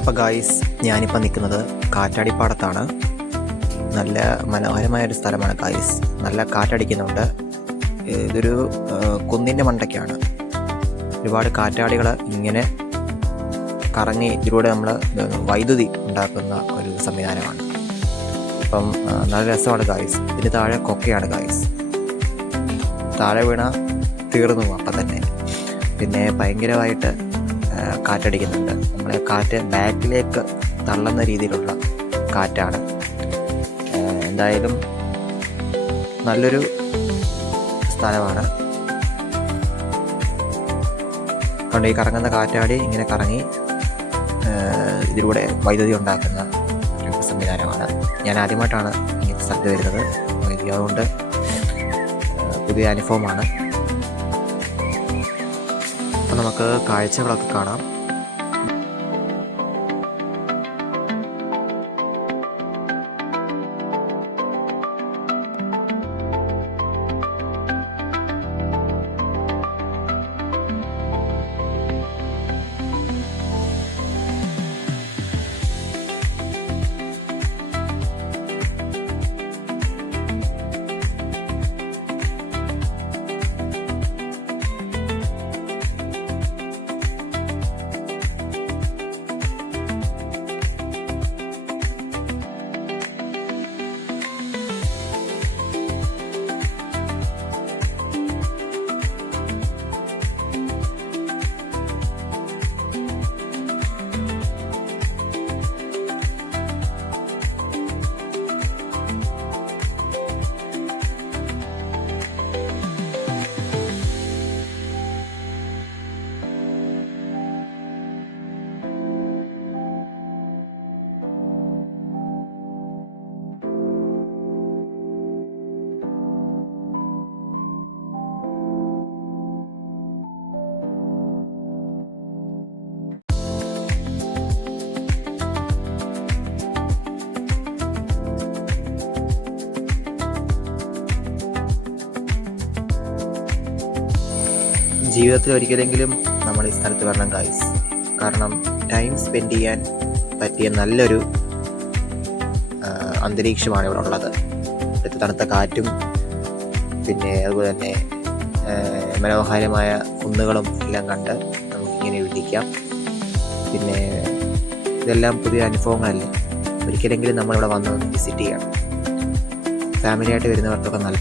അപ്പോൾ ഗായ്സ്, ഞാനിപ്പോൾ നിൽക്കുന്നത് കാറ്റാടിപ്പാടത്താണ്. നല്ല മനോഹരമായ ഒരു സ്ഥലമാണ് ഗായ്സ്. നല്ല കാറ്റടിക്കുന്നുണ്ട്. ഇതൊരു കുന്നിൻ്റെ മണ്ടയ്ക്കാണ്. ഒരുപാട് കാറ്റാടികൾ ഇങ്ങനെ കറങ്ങി ഇതിലൂടെ നമ്മൾ വൈദ്യുതി ഉണ്ടാക്കുന്ന ഒരു സംവിധാനമാണ്. അപ്പം നല്ല രസമാണ് ഗായ്സ്. ഇതിന് താഴെ കൊക്കയാണ് ഗായ്സ്. താഴെ വീണ തീർന്നു അപ്പം തന്നെ. പിന്നെ ഭയങ്കരമായിട്ട് കാറ്റടിക്കുന്നുണ്ട്. നമ്മളെ കാറ്റ് ബാക്കിലേക്ക് തള്ളുന്ന രീതിയിലുള്ള കാറ്റാണ്. എന്തായാലും നല്ലൊരു സ്ഥലമാണ്. അതുകൊണ്ട് ഈ കറങ്ങുന്ന കാറ്റാടി ഇങ്ങനെ കറങ്ങി ഇതിലൂടെ വൈദ്യുതി ഉണ്ടാക്കുന്ന ഒരു സംവിധാനമാണ്. ഞാൻ ആദ്യമായിട്ടാണ് ഇങ്ങനത്തെ സ്ഥലത്ത് വരുന്നത്. അതുകൊണ്ട് പുതിയ അനുഭവമാണ്. അപ്പം നമുക്ക് കാഴ്ചകളൊക്കെ കാണാം. ജീവിതത്തിൽ ഒരിക്കലെങ്കിലും നമ്മൾ ഈ സ്ഥലത്ത് വരണം ഗായ്സ്. കാരണം ടൈം സ്പെൻഡ് ചെയ്യാൻ പറ്റിയ നല്ലൊരു അന്തരീക്ഷമാണ് ഇവിടെ ഉള്ളത്. അടുത്ത് തണുത്ത കാറ്റും പിന്നെ അതുപോലെ തന്നെ മനോഹരമായ കുന്നുകളും എല്ലാം കണ്ട് നമുക്കിങ്ങനെ ഇരിക്കാം. പിന്നെ ഇതെല്ലാം പുതിയ അനുഭവങ്ങളല്ലേ. ഒരിക്കലെങ്കിലും നമ്മളിവിടെ വന്ന് വിസിറ്റ് ചെയ്യണം. ഫാമിലിയായിട്ട് വരുന്നവർക്കൊക്കെ നല്ല